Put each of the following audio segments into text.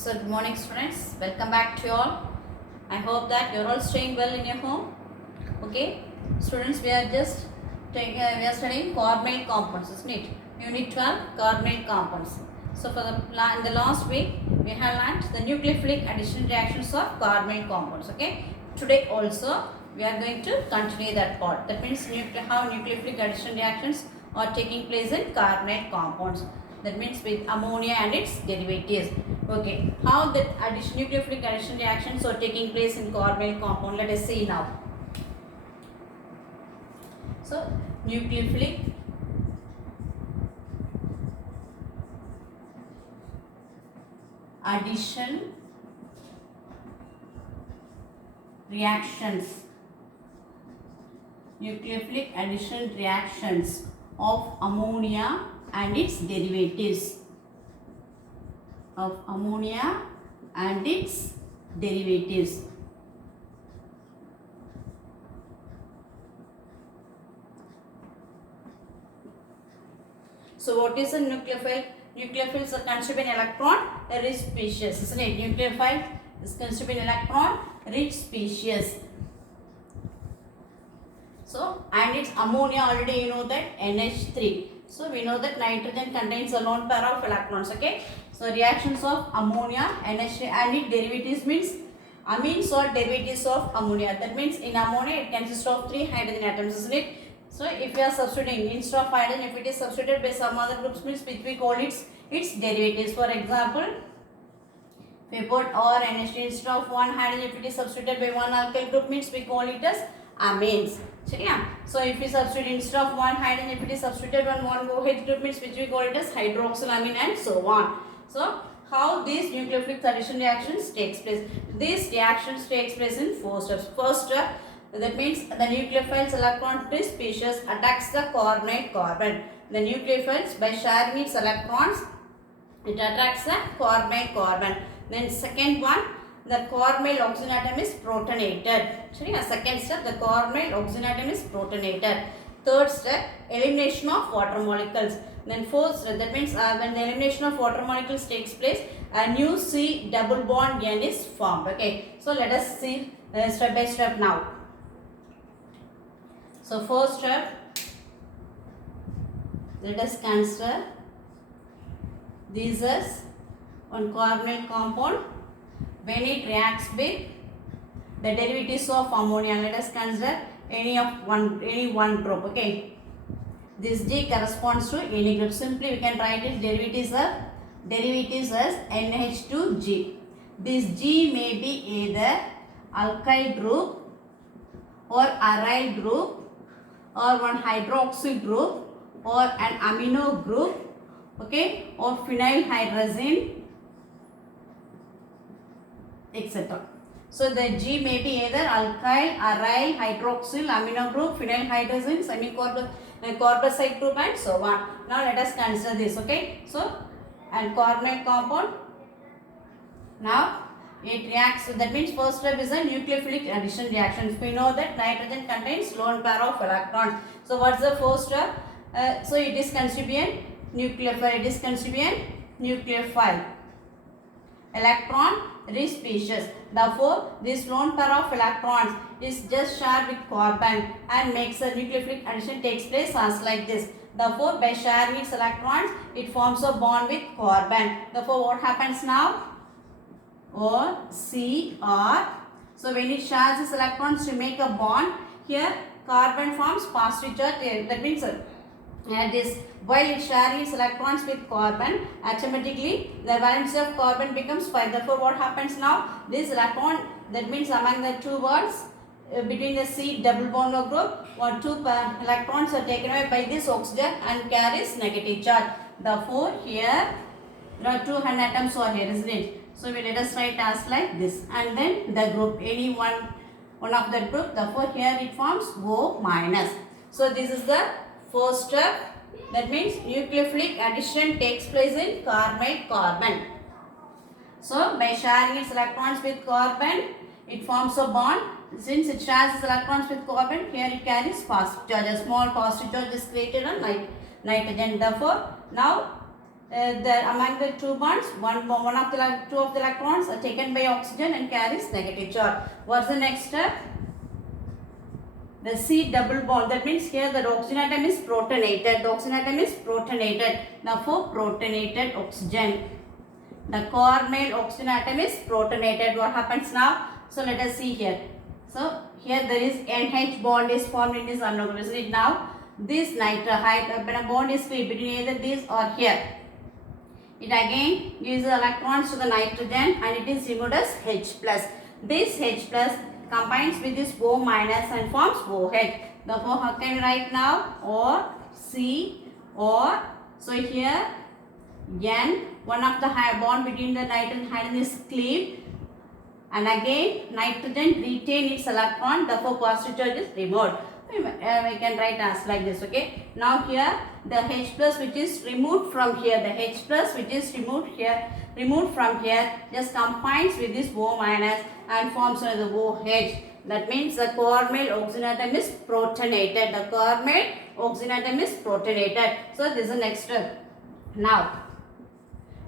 So good morning students, welcome back to you all. I hope that you are all staying well in your home. Okay, students, we are just we are studying carbonyl compounds, isn't it? Unit 12, carbonyl compounds. So for in the last week we have learnt the nucleophilic addition reactions of carbonyl compounds. Okay, today also we are going to continue that part. That means how nucleophilic addition reactions are taking place in carbonyl compounds. That means with ammonia and its derivatives. Okay, how the nucleophilic addition reactions are taking place in carbonyl compound? Let us see now. So nucleophilic addition reactions, nucleophilic addition reactions of ammonia and its derivatives, of ammonia and its derivatives. So what is a nucleophile? Nucleophiles are constitute an electron rich species, isn't it? Nucleophile is constitute an electron rich species. So and its ammonia, already you know that NH3. So we know that nitrogen contains a lone pair of electrons. Okay. So reactions of ammonia, NH3 and its derivatives means amines or derivatives of ammonia. That means in ammonia it consists of 3 hydrogen atoms, isn't it? So if we are substituting instead of hydrogen, if it is substituted by some other groups, means which we call its derivatives. For example, if we put or NH3 instead of one hydrogen, if it is substituted by one alkyl group, means we call it as amines. So if we substitute instead of one hydrogen, if it is substituted on one OH group, means which we call it as hydroxylamine and so on. So how these nucleophilic addition reactions takes place? These reactions takes place in 4 steps. First step, that means the nucleophile's electron-free species attacks the carbonyl carbon. The nucleophiles, by sharing its electrons, it attracts the carbonyl carbon. Then second one, the carbonyl oxygen atom is protonated. Second step, the carbonyl oxygen atom is protonated. Third step, elimination of water molecules. Then fourth step, that means when the elimination of water molecules takes place, a new C double bond N is formed. Okay, so let us see step by step now. So first step, let us consider this as one carbonyl compound. When it reacts with the derivatives of ammonia, let us consider any one group. Okay, this G corresponds to any group. Simply we can write its derivatives as NH2G. This G may be either alkyl group or aryl group or one hydroxyl group or an amino group, okay, or phenyl hydrazine, etc. So the G may be either alkyl, aryl, hydroxyl, amino group, phenyl hydrazine, semi-carbazide group and so on. Now let us consider this. Okay, so and carbonyl compound, now it reacts. So that means first step is a nucleophilic addition reaction. We know that nitrogen contains lone pair of electrons. So what's the first step? So it is constituent nucleophile. It is constituent nucleophile, electron rich species. Therefore, this lone pair of electrons is just shared with carbon and makes a nucleophilic addition takes place as like this. Therefore, by sharing its electrons, it forms a bond with carbon. Therefore, what happens now? Or Cr. So when it shares its electrons to make a bond, here carbon forms positive charge. That means this while it sharing its electrons with carbon, automatically the valence of carbon becomes 5. Therefore, what happens now? This electron, that means among the two bonds between the C double bond or group, or two electrons are taken away by this oxygen and carries negative charge. Therefore, here there are 2 atoms over here, isn't it? So we let us write as like this, and then the group, any one of that group. Therefore here it forms O minus. So this is the first step. That means nucleophilic addition takes place in carbonyl carbon. So by sharing its electrons with carbon, it forms a bond. Since it shares its electrons with carbon, here it carries positive charge. A small positive charge is created on nitrogen. Therefore now among the two bonds, two of the electrons are taken by oxygen and carries negative charge. What's the next step? The C double bond. That means here the oxygen atom is protonated. The oxygen atom is protonated. Therefore, protonated oxygen. The carbonyl oxygen atom is protonated. What happens now? So let us see here. So here there is NH bond is formed in this amino group. Isn't it now? This nitrohydrogen when a bond is free between either this or here. It again gives the electrons to the nitrogen and it is removed as H plus. This H plus combines with this O minus and forms OH. Therefore, how can we write now? Or C or so here N, one of the bond between the nitrogen and hydrogen is cleaved, and again nitrogen retain its electron, therefore positive charge is removed. We can write as like this. Okay. Now here the H plus which is removed from here, the H plus which is removed from here just combines with this O minus and forms the OH. That means the carbonyl oxygen atom is protonated. The carbonyl oxygen atom is protonated. So this is the next step. Now,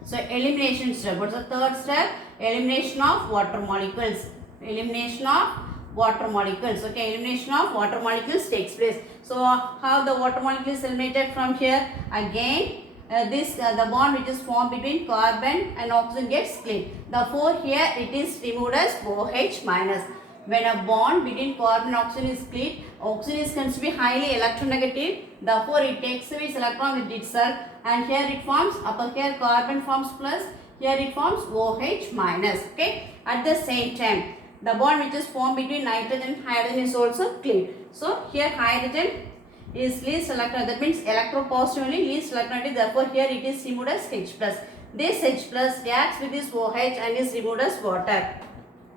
so elimination step. What's the third step? Elimination of water molecules. Elimination of water molecules. Okay, elimination of water molecules takes place. So how the water molecule is eliminated from here? Again, the bond which is formed between carbon and oxygen gets cleaved. Therefore, here it is removed as OH minus. When a bond between carbon and oxygen is cleaved, oxygen is considered to be highly electronegative. Therefore, it takes away its electron with itself, and here it forms, upper here carbon forms plus, here it forms OH minus. Okay. At the same time, the bond which is formed between nitrogen and hydrogen is also cleaved. So here hydrogen is least electron. That means electropositively least electronegative. Therefore, here it is removed as H plus. This H plus reacts with this OH and is removed as water.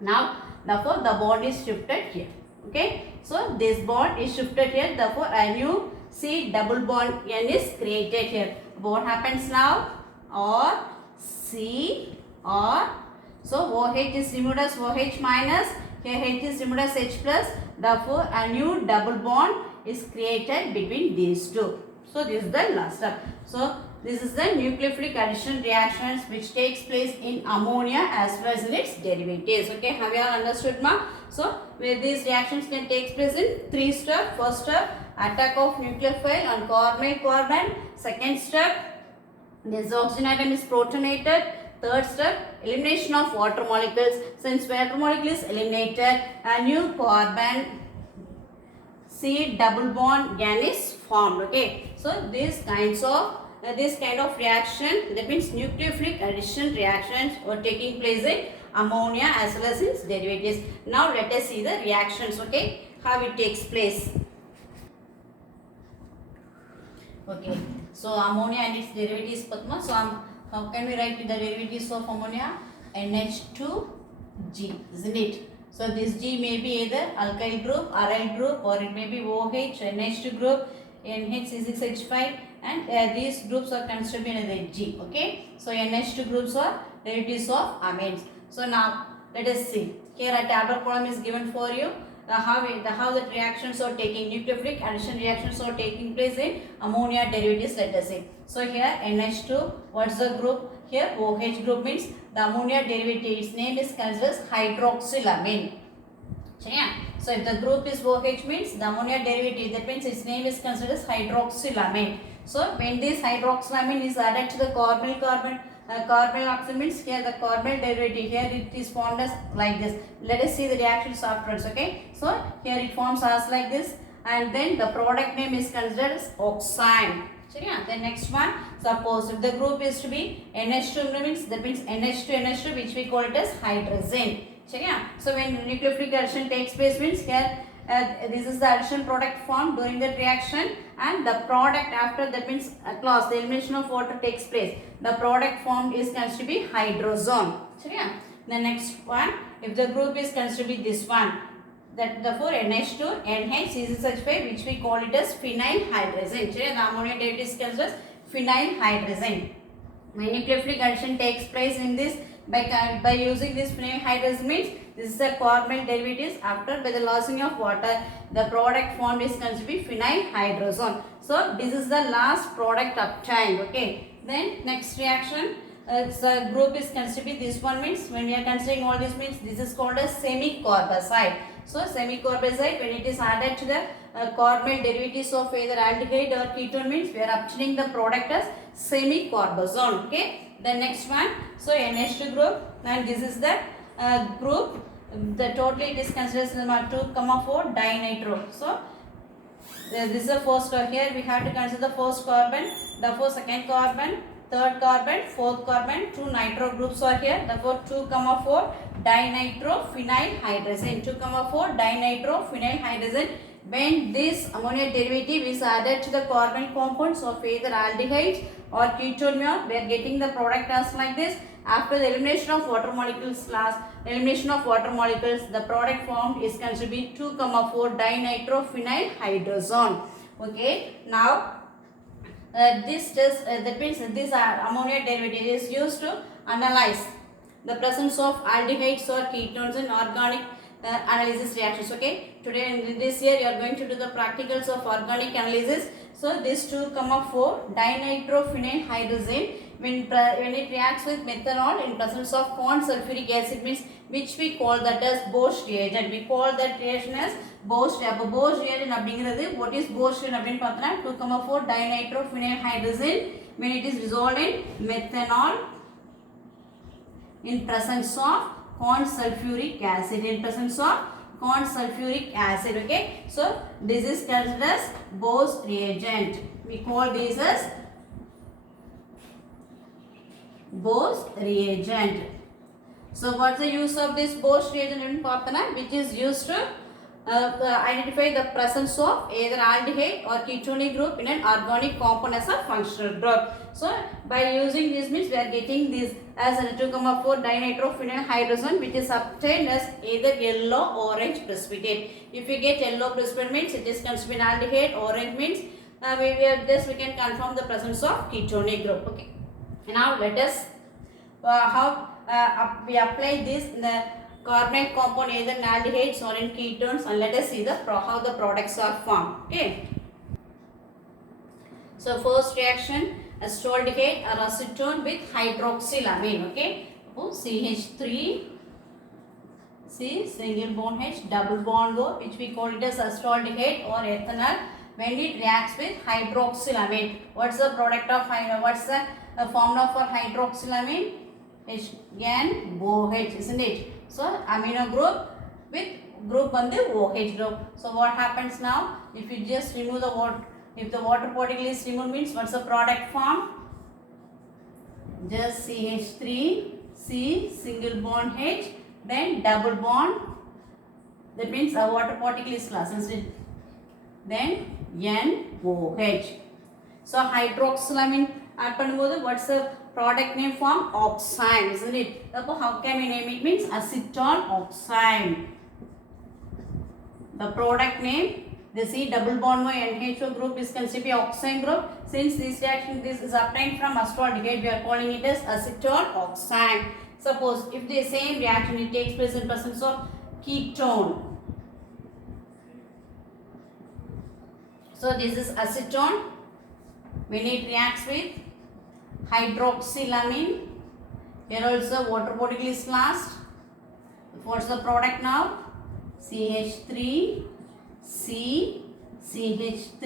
Now, therefore, the bond is shifted here. Okay. So this bond is shifted here. Therefore, a new C double bond N is created here. What happens now? Or C or so OH is removed as OH minus. Here H is removed as H plus. Therefore, a new double bond is created between these two. So this is the last step. So this is the nucleophilic addition reactions which takes place in ammonia as well as in its derivatives. Okay, have you all understood, ma? So where these reactions can take place in three steps. First step, attack of nucleophile on carbonyl carbon. Second step, this oxygen atom is protonated. Third step, elimination of water molecules. Since water molecule is eliminated, a new carbon C double bond N is formed. Okay, so this kind of reaction, that means nucleophilic addition reactions are taking place in ammonia as well as its derivatives. Now let us see the reactions. Okay, how it takes place. Okay, so ammonia and its derivatives, Padma. So how can we write the derivatives of ammonia? NH2G, isn't it? So this G may be either alkyl group, aryl group, or it may be OH, NH2 group, NH6H5, and these groups are considered as a G. Okay, so NH2 groups are derivatives of amines. So now let us see. Here a tablet column is given for you. How the reactions are taking, nucleophilic addition reactions are taking place in ammonia derivatives. Let us see. So here NH2, what's the group? Here OH group means the ammonia derivative. Its name is considered as hydroxylamine. So if the group is OH means the ammonia derivative, that means its name is considered as hydroxylamine. So when this hydroxylamine is added to the carbonyl oxygen means here the carbonyl derivative, here it is formed as like this. Let us see the reactions afterwards. Okay, so here it forms as like this, and then the product name is considered as oxime. The next one, suppose if the group is to be NH2 means, that means NH2 which we call it as hydrazine. So when nucleophilic addition takes place means here this is the addition product formed during that reaction, and the product after that means at last the elimination of water takes place. The product formed is considered to be hydrazone. The next one, if the group is considered to be this one, that therefore NH2, NH, C6H5 which we call it as phenylhydrazine. The ammonia derivative is considered as phenylhydrazine. When nucleophilic addition takes place in this by using this phenylhydrazine means this is the carbonyl derivatives. After by the losing of water, the product formed is considered to be phenylhydrazone. So this is the last product obtained. Okay, Then next reaction, the group is considered. This one means when we are considering all this means this is called as semi-carbazide. So semi-carbazide, when it is added to the carbonyl derivatives of either aldehyde or ketone means we are obtaining the product as semi-carbazone. Okay. The next one, so NH2 group, and this is the group. The totally it is considered 2,4 dinitro. So this is the first here we have to consider the first carbon, therefore second carbon, third carbon, fourth carbon, two nitro groups are here, therefore 2,4 dinitrophenylhydrazine, 2,4 dinitrophenylhydrazine. When this ammonia derivative is added to the carbon compounds of either aldehyde or ketone, we are getting the product as like this. After the elimination of water molecules, the product formed is considered to be 2,4 dinitrophenylhydrazone. Okay, now this test that means this ammonia derivative is used to analyze the presence of aldehydes or ketones in organic analysis reactions. Okay, today in this year you are going to do the practicals of organic analysis. So this 2,4 dinitrophenylhydrazine, when it reacts with methanol in presence of corn sulfuric acid means, which we call that as Bosch reagent. We call that reaction as Bosch. Bosch reagent அப்படிங்கிறது, what is Bosch அப்படின்னு பார்த்தா 2,4 dinitrophenylhydrazine when it is dissolved in methanol in presence of corn sulfuric acid, okay. So this is considered as Bosch reagent. We call this as Bosch reagent. So what's the use of this Bosch reagent in Partana, which is used to identify the presence of either aldehyde or ketone group in an organic compound as a functional group. So by using this means we are getting this as a 2,4 dinitrophenylhydrazine, which is obtained as either yellow or orange precipitate. If you get yellow precipitate means it is considered aldehyde, orange means we can confirm the presence of ketone group. Okay. Now let us how we apply this in the carbonyl compound either in aldehydes or in ketones, and let us see the how the products are formed. Okay. So first reaction, acetaldehyde or acetone with hydroxylamine. Okay. Oh, CH3 C single bond H double bond O, which we call it as acetaldehyde or ethanol. When it reacts with hydroxylamine, what's the product of what's the formula for hydroxylamine? HNOH, isn't it? So amino group with group on the OH group. So what happens now? If you just remove the water, if the water particle is removed means what's the product form? Just CH3 C single bond H, then double bond. That means a water particle is lost instead. Then NOH. So hydroxylamine add பண்ணும்போது what's the product name form? Oxime, isn't it? Therefore how can we name it? Means acetone oxime. The product name, the C double bond NHO group is considered oxime group. Since this reaction this is obtained from acetaldehyde, we are calling it as acetone oxime. Suppose if the same reaction it takes place in presence of ketone. So this is acetone. When it reacts with hydroxylamine, here also water particle is lost. What's the product now? CH3 C CH3.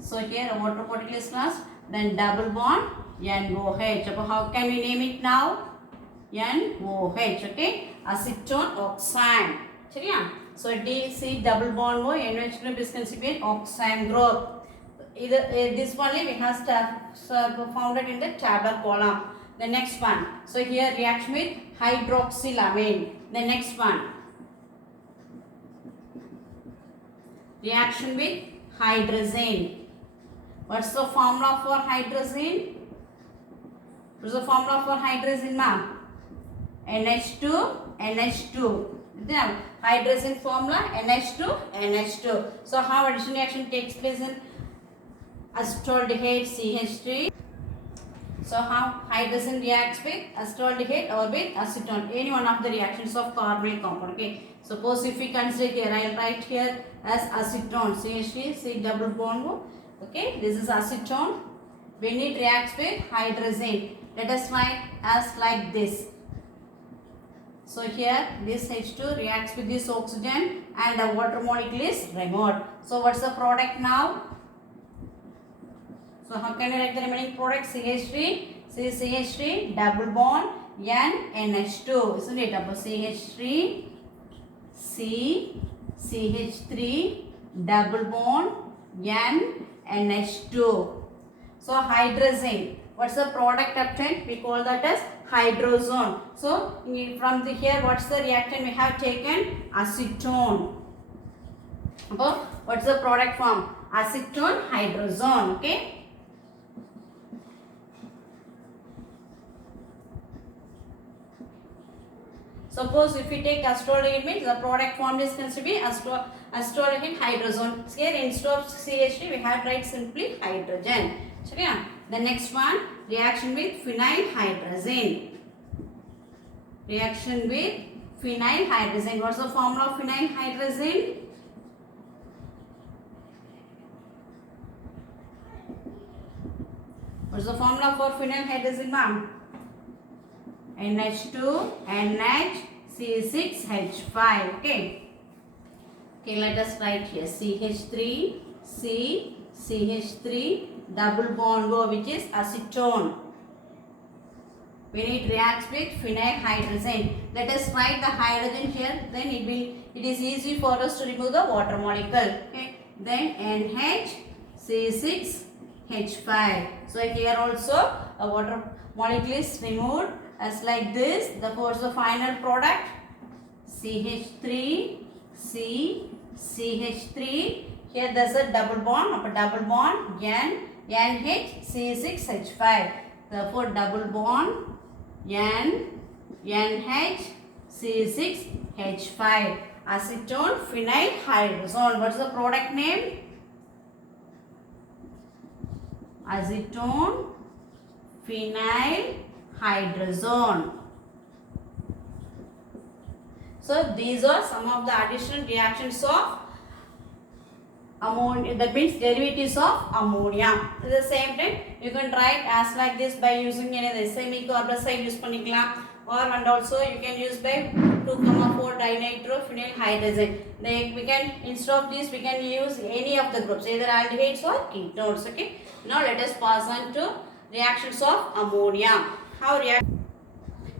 So here a water particle is lost. Then double bond NOH. How can we name it now? NOH. Okay, acetone oxime. So DC double bond NOH group is considered oxime group. Either this only we have founded in the tabular column. The next one, so here reaction with hydroxylamine. The next one, reaction with hydrazine. What's the formula for hydrazine? What's the formula for hydrazine, ma'am? NH2 NH2. Hydrazine formula NH2 NH2. So how addition reaction takes place in acetaldehyde CH3. So how hydrazine reacts with acetaldehyde or with acetone, any one of the reactions of carbonyl compound. Okay. Suppose if we consider here, I will write here as acetone CH3 C double bond O. Okay, this is acetone. when it reacts with hydrazine. Let us write as like this. So here this H2 reacts with this oxygen and the water molecule is removed. So what's the product now? So how can you write the remaining product? CH3, CH3 double bond NH2, isn't it? About CH3, CH3 double bond NH2. So hydrazine. What's the product obtained? We call that as hydrazone. So from the here, what's the reactant we have taken? Acetone. Okay. What's the product form? Acetone hydrazone. Okay. Suppose if we take acetaldehyde, means the product form is considered to be acetaldehyde hydrazone. Here instead of CH3 we have write simply hydrogen. So yeah. The next one, reaction with phenyl hydrazine. Reaction with phenyl hydrazine. What's the formula of phenyl hydrazine? What's the formula for phenyl hydrazine, ma'am? NH2, NH, C6H5. Okay. Okay, let us write here CH3, CH3 double bond O, which is acetone. When it reacts with phenyl hydrazine, let us write the hydrogen here. Then it is easy for us to remove the water molecule. Okay. Then NH, C6H5. So here also a water molecule is removed as like this. Therefore, the final product CH3, CH3. Here there's a double bond, NH, C6H5. Therefore, double bond NH, C6H5. Acetone phenyl hydrazone. What's the product name? Acetone phenyl hydrazone. So these are some of the additional reactions of ammonia, that means derivatives of ammonia. At the same time, you can write as like this by using any semi-carboxide use panikalam, or and also you can use by 2,4 dinitrophenyl hydrazine. Then we can, instead of this, we can use any of the groups, either aldehydes or ketones. Okay. Now let us pass on to reactions of ammonia. How react?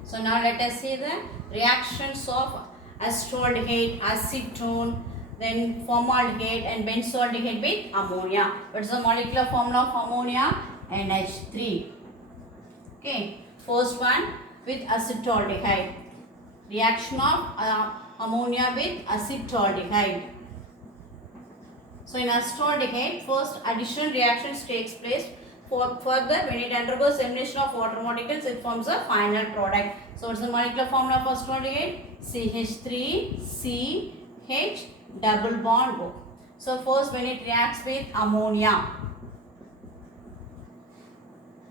So now let us see the reactions of acetaldehyde, acetone, then formaldehyde and benzaldehyde with ammonia. What is the molecular formula of ammonia? NH3. Okay. First one with acetaldehyde. Reaction of ammonia with acetaldehyde. So in acetaldehyde, first additional reactions takes place. Further, when it undergoes elimination of water molecules, it forms a final product. So what's the molecular formula of acetaldehyde? CH3, CH double bond O. So first when it reacts with ammonia.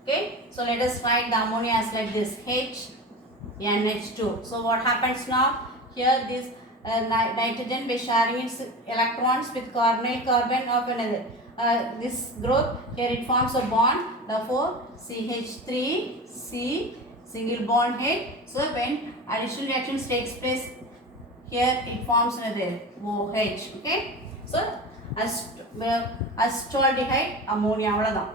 Okay. So let us write the ammonia as like this, H, NH2. So what happens now? Here this nitrogen by sharing its electrons with carbonyl carbon of another. This group, here it forms a bond. Therefore CH3, C single bond H. So when additional reactions takes place, here it forms another OH. Okay. So acetaldehyde ammonia.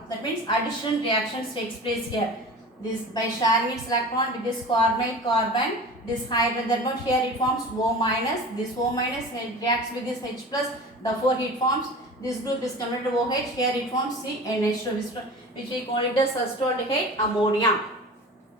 That means additional reactions takes place here. This by sharing its electron with this carbonyl carbon, this hydrogen bond, here it forms O minus. This O minus reacts with this H plus. Therefore it forms, this group is converted to OH. Here it forms CNH2, which we call it as acetaldehyde ammonia.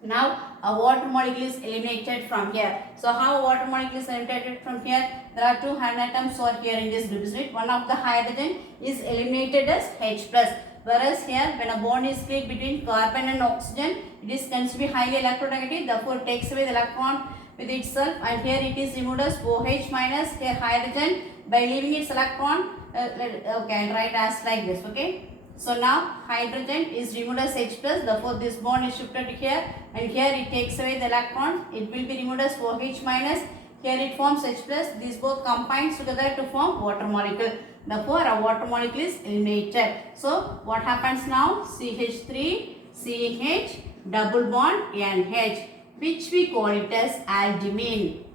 Now a water molecule is eliminated from here. So how a water molecule is eliminated from here? There are two atoms are here in this group. One of the hydrogen is eliminated as H plus. Whereas here when a bond is created between carbon and oxygen, it is considered to be highly electronegative. Therefore takes away the electron with itself, and here it is removed as OH minus. Here hydrogen by leaving its electron. Okay, I'll write as like this. Okay. So now hydrogen is removed as H plus, therefore this bond is shifted here, and here it takes away the electrons. It will be removed as OH minus. Here it forms H plus. These both combines together to form water molecule. Therefore, a water molecule is eliminated. So, what happens now? CH3, CH, double bond NH, which we call it as aldehyde.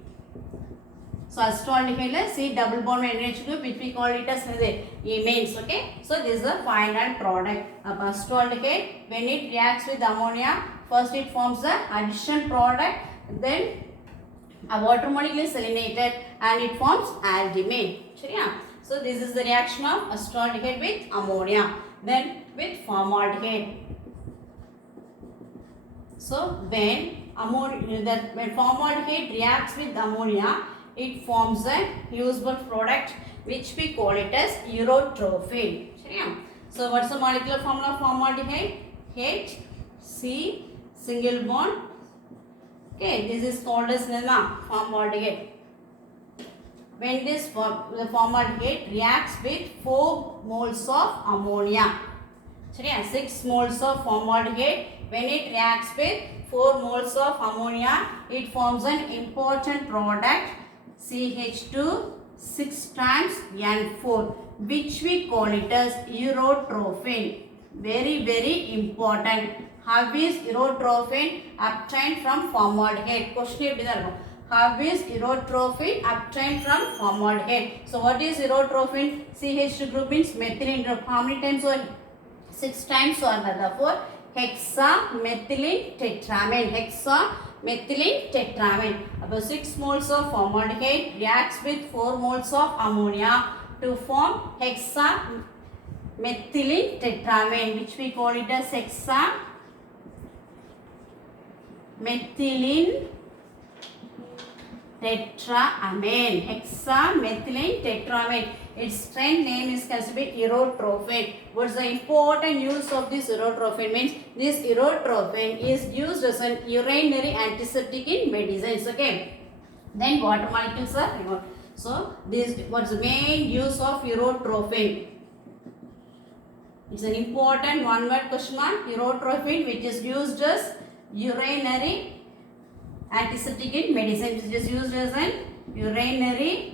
So, acetaldehyde C double bond NH group, which we call it as imines. Okay. So, this is the final product of acetaldehyde. When it reacts with ammonia, first it forms the addition product, then a water molecule is eliminated and it forms aldehyde. So, this is the reaction of acetaldehyde with ammonia. Then with formaldehyde. So, when formaldehyde reacts with ammonia, it forms a usable product which we call it as urotrophin. So, what's the molecular formula of formaldehyde? H, C, single bond. Okay, this is called as formaldehyde. When this formaldehyde reacts with 4 moles of ammonia. 6 moles of formaldehyde. When it reacts with 4 moles of ammonia, it forms an important product CH2 6 times N4, which we call it as urotrophin. Very important. How is urotrophin obtained from formaldehyde? Question. How is urotrophin obtained from formaldehyde? So, what is urotrophin? CH2 group means methylene group. How many times? 6 times. So, therefore, hexamethylene tetramine. Hexamethylene tetramine. About 6 moles of formaldehyde reacts with 4 moles of ammonia to form hexamethylene tetramine, which we call it as hexamethylene tetramine. Hexamethylene tetramine. Its strength name is considered urotrophin. What's the important use of this urotrophin? Means this urotrophin is used as an urinary antiseptic in medicines. Okay. Then water molecules are removed. So this what's the main use of urotrophin? It's an important one-word question mark. Urotrophin, which is used as urinary antiseptic in medicine, which is used as an urinary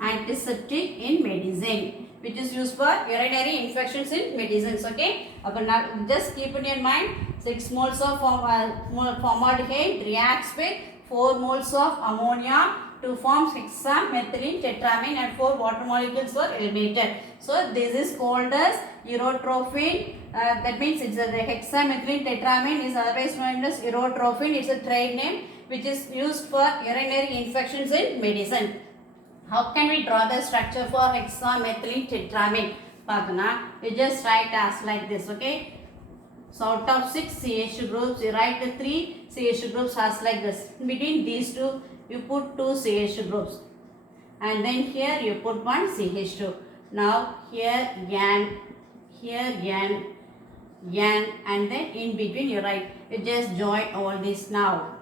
antiseptic in medicine, which is used for urinary infections in medicines. Okay, now just keep in your mind, 6 moles of formaldehyde reacts with 4 moles of ammonia to form hexamethylene tetramine and 4 water molecules were eliminated. So this is called as urotrophin. That means it's the hexamethylene tetramine is otherwise known as urotrophin. It's a trade name which is used for urinary infections in medicine. How can we draw the structure for hexamethylene tetramine? You just write as like this. Okay. So out of 6 CH groups, you write the 3 CH groups as like this. Between these two, you put 2 CH groups, and then here you put 1 CH2. Now here N, and then in between you write. You just join all this now.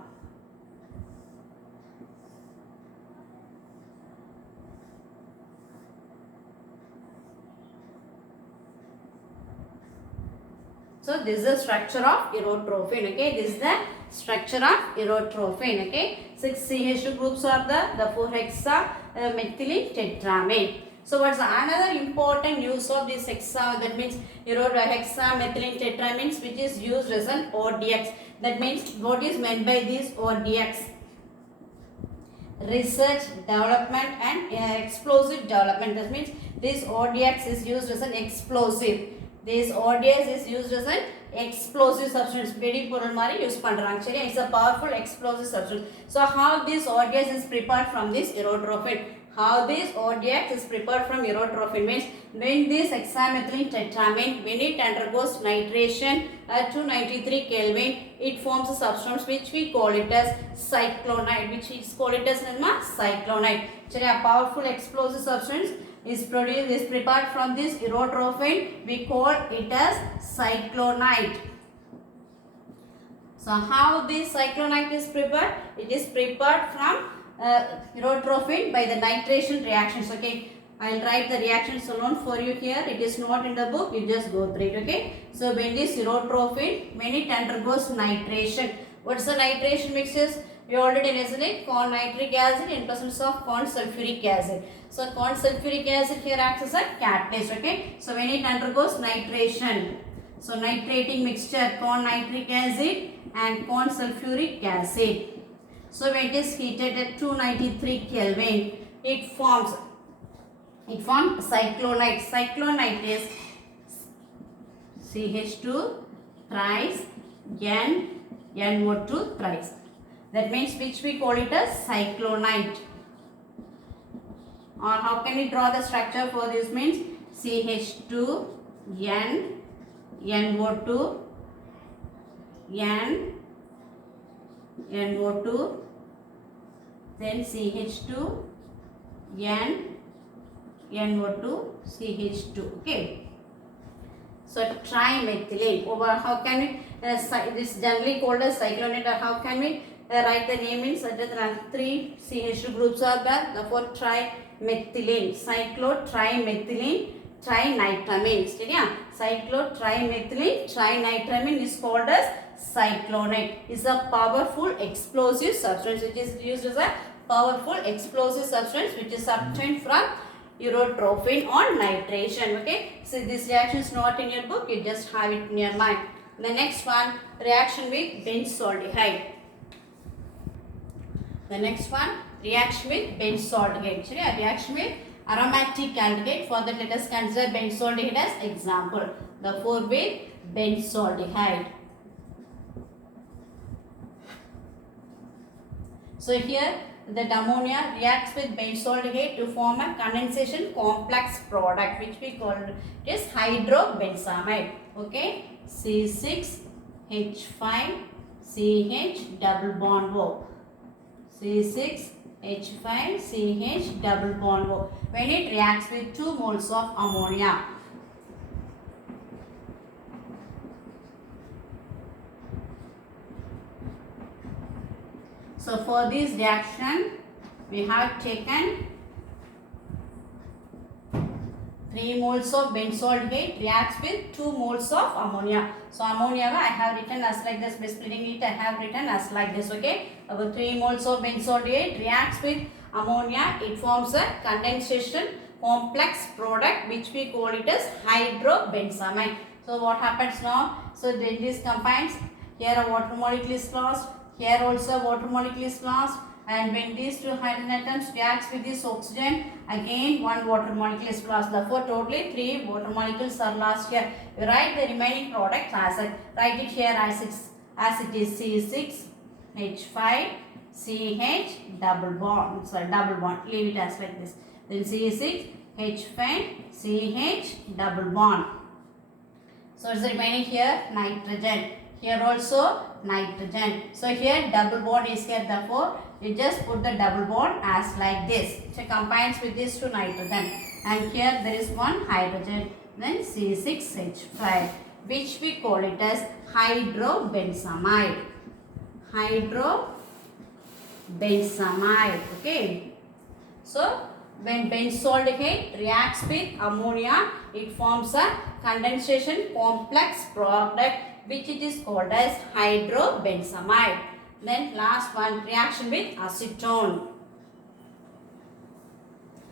So this is the structure of urotrophin. Okay, this is the structure of urotrophin. Okay, 6 CH2 groups are the 4 hexamethylene tetramine. So what's another important use of this that means hexamethylene tetramines, which is used as an ODX. That means what is meant by this ODX? Research, development and explosive development. That means this ODX is used as an explosive. This ODS is used as an explosive substance. Very பொருள் மாதிரி use பண்றாங்க. சரி, it's a powerful explosive substance. So how this ODS is prepared from this urotrophin? How this ODX is prepared from urotrophin means when this hexamethylene tetramine, when it undergoes nitration at 293 Kelvin, it forms a substance which we call it as cyclonide, which is called it as cyclonide. So a powerful explosive substance is prepared from this urotrophin. We call it as cyclonide. So how this cyclonide is prepared? It is prepared from urotrophin by the nitration reactions. Okay, I'll write the reactions alone for you here. It is not in the book. You just go through it. Okay. So when this urotrophin, when it undergoes nitration, what's the nitration mixes? We already listened it, corn nitric acid in presence of corn sulfuric acid. So corn sulfuric acid here acts as a catalyst, okay. So when it undergoes nitration, so nitrating mixture, corn nitric acid and corn sulfuric acid. So when it is heated at 293 Kelvin, it forms cyclonite. Cyclonite is CH2 thrice NO2 thrice. That means which we call it as cyclonite. Or how can we draw the structure for this? Means CH2 NO2 NO2, then CH2 NO2 CH2. Okay. So trimethylene. Over how can we this generally called as cyclonate, or how can we write the name in such that 3 CH2 groups are there, therefore trimethylene, cyclotrimethylene trinitramine. Yeah, cyclotrimethylene trinitramine is called as cyclonate. Is a powerful explosive substance which is used as a powerful explosive substance which is obtained from urotrophin on nitration. Okay, so this reaction is not in your book, you just have it in your mind. The next one, reaction with benzaldehyde. The next one, reaction with benzaldehyde. Yeah, reaction with aromatic aldehyde. For that, let us consider benzaldehyde as example. Therefore, with benzaldehyde. So here, the ammonia reacts with benzaldehyde to form a condensation complex product which we call it is hydrobenzamide. Okay, C6H5CH double bond O. C6H5CH double bond O. When it reacts with 2 moles of ammonia. So for this reaction, we have taken 3 moles of benzaldehyde reacts with 2 moles of ammonia. So ammonia I have written as like this. By splitting it, I have written as like this. Okay, about 3 moles of benzaldehyde reacts with ammonia. It forms a condensation complex product which we call it as hydrobenzamide. So what happens now? So then this combines. Here a water molecule is lost. Here also water molecule is lost, and when these 2 hydrogen atoms reacts with this oxygen, again 1 water molecule is lost. Therefore, totally 3 water molecules are lost here. We write the remaining product as a, write it here as it is C6H5CH double bond. Sorry, double bond. Leave it as like this. Then C6H5CH double bond. So it's remaining here nitrogen. Here also nitrogen. So here double bond is here, therefore you just put the double bond as like this. So it combines with these 2 nitrogen, and here there is 1 hydrogen, then C6H5, which we call it as hydrobenzamide. Hydrobenzamide. Okay. So when benzaldehyde reacts with ammonia, it forms a condensation complex product which it is called as hydrobenzamide. Then last one, reaction with acetone.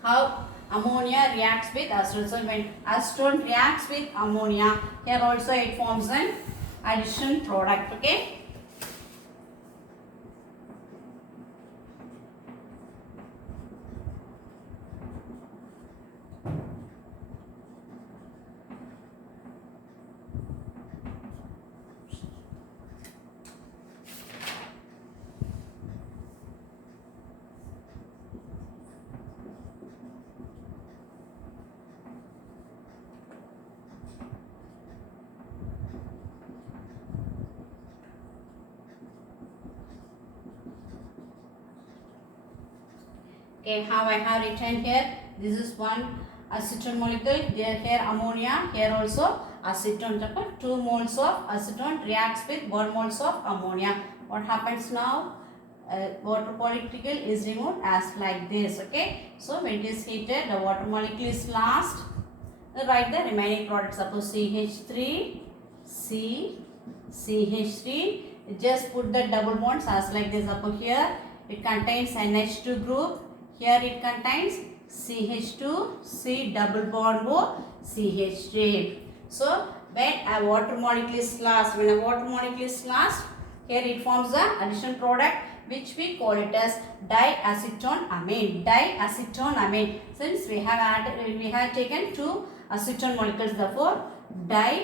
How ammonia reacts with acetone? So when acetone reacts with ammonia, here also it forms an addition product. Okay. Okay, how I have written here, this is 1 acetone molecule, here ammonia, here also acetone. 2 moles of acetone reacts with 1 moles of ammonia. What happens now? Water molecule is removed as like this. Okay, so when it is heated, the water molecule is lost. Write the remaining product. Suppose CH3, C, CH3, just put the double bonds as like this. Up here it contains NH2 group. Here it contains CH2, C double bond O, CH3. So when a water molecule is lost, here it forms the addition product which we call it as diacetone amine. Since we have taken two acetone molecules, therefore diacetone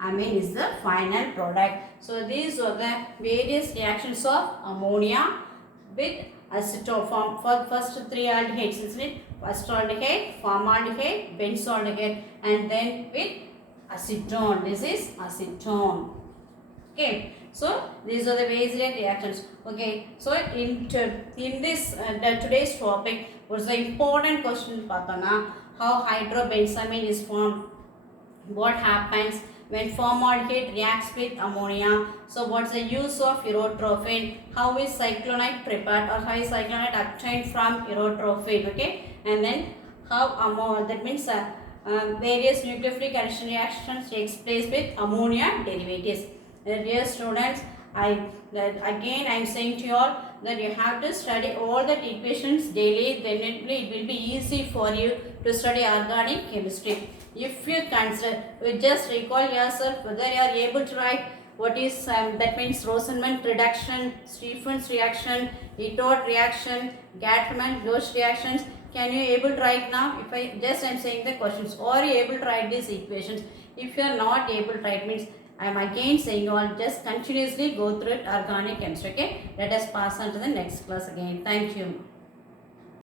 amine is the final product. So these are the various reactions of ammonia with acetone for first three aldehydes, isn't it? First aldehyde, formaldehyde, benzaldehyde, and then with acetone. This is acetone. Okay, so these are the various reactions. Okay, so in this today's topic was the important question patana, how hydrobensamine is formed, what happens when formaldehyde reacts with ammonia. So what's the use of urotrophin, how is cyclonide prepared or how is cyclonide obtained from urotrophin. Okay, and then how that means various nucleophilic addition reactions takes place with ammonia derivatives. Dear students, I am saying to you all that you have to study all the equations daily, then it will be easy for you to study organic chemistry. If you consider, you just recall yourself whether you are able to write what is that means Rosenman reduction, Stephens reaction, Itoth reaction, Gattermann-Roche reactions. Can you able to write now? If I am saying the questions, or are you able to write these equations? If you are not able to write, means I am again saying you all just continuously go through it organic chemistry. Okay, let us pass on to the next class again. Thank you.